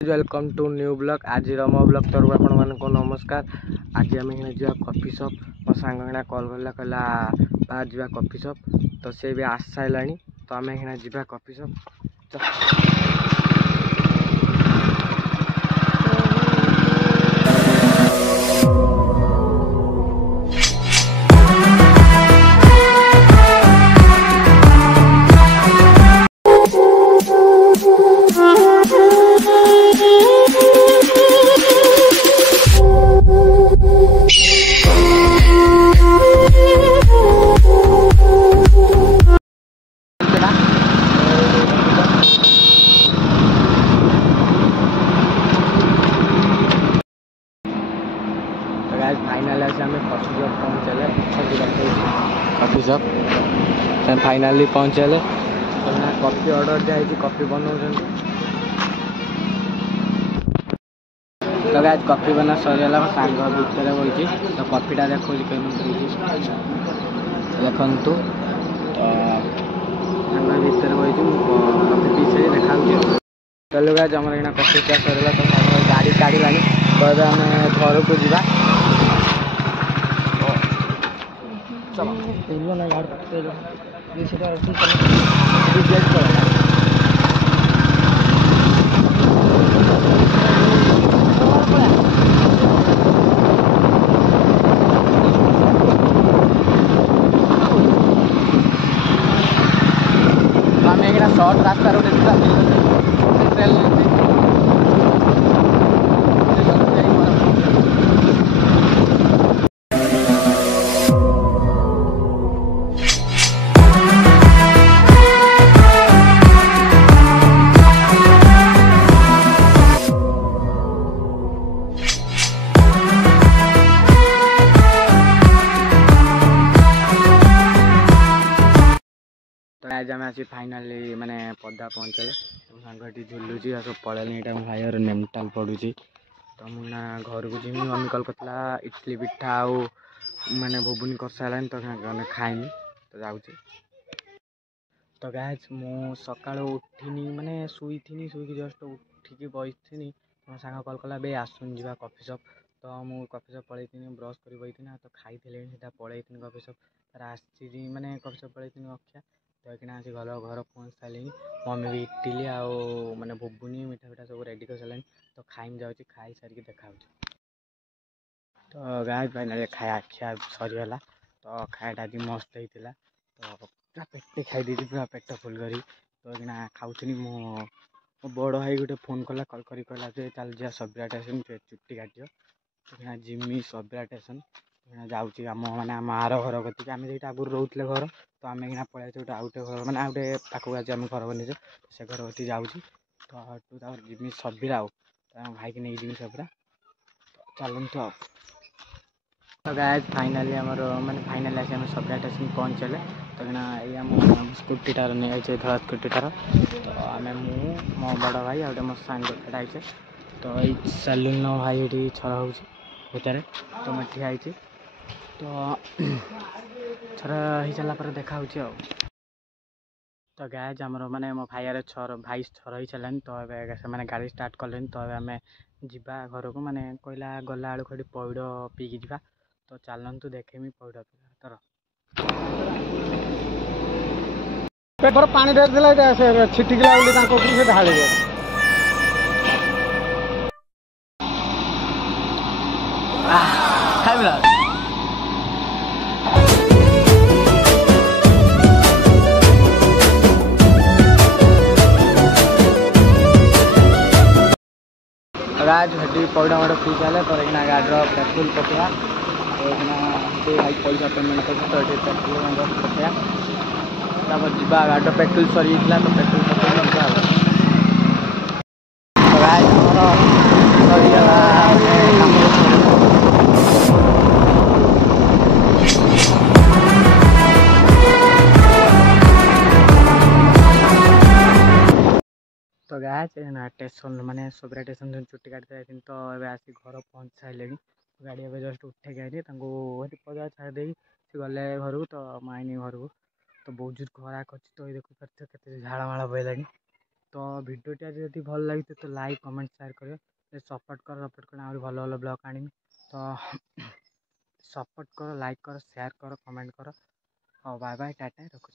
Welcome to new blog. आज मो blog तरफ आपण मानक नमस्कार। आज आम जा कॉफी शॉप। मो सांग कॉल कला कहला बाहर जा कॉफी शॉप तो सी भी आस सारा तो आम जा कॉफी शॉप। फाइनाल आम कॉफी शॉप पहुँचले कॉफी शॉप फाइनाली पहुँचले कॉफी ऑर्डर दिखाई कॉफी बनाऊँ तो आज कॉफी बना सरीगला मो सांग भितर बही तो कॉफीटा देखो देखु तो सांग भितर बही कॉफी पी सारी देखा चलो आज आम कॉफी पिया सरीगला तो सांग गाड़ी काढ़ला तो आम घर को जा शॉर्ट रास्ता रोड आज आम आज फाइनाली माने पदा पहुँचले सांगटी झुलुची सब पड़ेल ये भाईर नेमटाल पड़ुची तो मुझे घर को जी मम्मी कल करता इडली पिठा आउ माने भुबुनी कर सारे तो खाइनी तो जाऊँगी तो गाइस मु सका उठिनी माने शुई जस्ट उठिकी बही मो सांग कल कला बे आसुन जा कॉफी शॉप तो मु कॉफी शॉप पलैती ब्रश कर बही तो खाई पलैती कॉफी शॉप तार आसी माने कॉफी शॉप पलैती अक्षा तो ये आज घर पहुँच सारे मम्मी भी इटिली आउ माने भुबुनी मिठा फिठा सब रेडी कर सारे तो खाई जाऊँगी खाई सारिक देखा तो गाय फाइनाली खाया खिया सरीगला तो खायाटा आज मस्त होता तो पूरा पेटे खाई पूरा पेट फुल करी तो ये खाऊनी मो बड़ भाई गोटे फोन कला कल कर कहला चल जा सबरा स्टेशन चुट्टी काट तो जिमी सबरा स्टेशन जाऊँगी आम मैंने आम आर घर कति आम जो आगुरी रोते घर तो आम पलि गोटे आउटे घर मैंने आउटे पाखक आज आम घर बनीचे से घर कति जाऊँगी तो जिमी सबीरा आम भाई की नहीं जिमी सबीरा तो चलते तो गाइस फाइनाली आमर माने फाइनाली आसी आम सबरा स्टेशन पहुँचले तो ये आम स्कूटीटार नहीं धला स्कूटीटार तो आम मो बड़ भाई आउटे मो सांग खेड़ा तो ये सैलून भाई ये छर हो भितर तो मैं ठिया तो छर हो सारापर देखा तो गाइस आमर माने मो भाई भाई छर हो सारे तो ये गाड़ी स्टार्ट कले तो आम जा घर को माने कहला गला बेलू खड़ी पइड पीकी जा तो चलतु देखेमी पइड पीला पेपर पानी दे छिटिकला से ढाल खाइला आज हेटी पौड़ा मोड़ पी सारे तो ये गाड़ी पेट्रोल पकड़ा तो भाई पैसा पेमेंट कर तो ये पेट्रोल पकड़ा जा गाड़ी पेट्रोल सरी तो पेट्रोल पकड़ा तो गाय स्टेशन माने सबरा स्टेशन छुट्टी काटते जाती तो ये आसी घर पहुँच सारे गाड़ी ए जस्ट उठे गए पदा छाड़ी से गले घर को तो माइनी घर को तो बहुत जोर खरा कर तो देखो झाड़माड़ बहला तो भिडियोटा जदि भल लगी तो लाइक कमेंट शेयर कर सपोर्ट कर आहुरी भल भल ब्लॉग आनी तो सपोर्ट कर लाइक कर शेयर कर कमेंट कर। हाँ बाय बाय टाटा रखुଛି।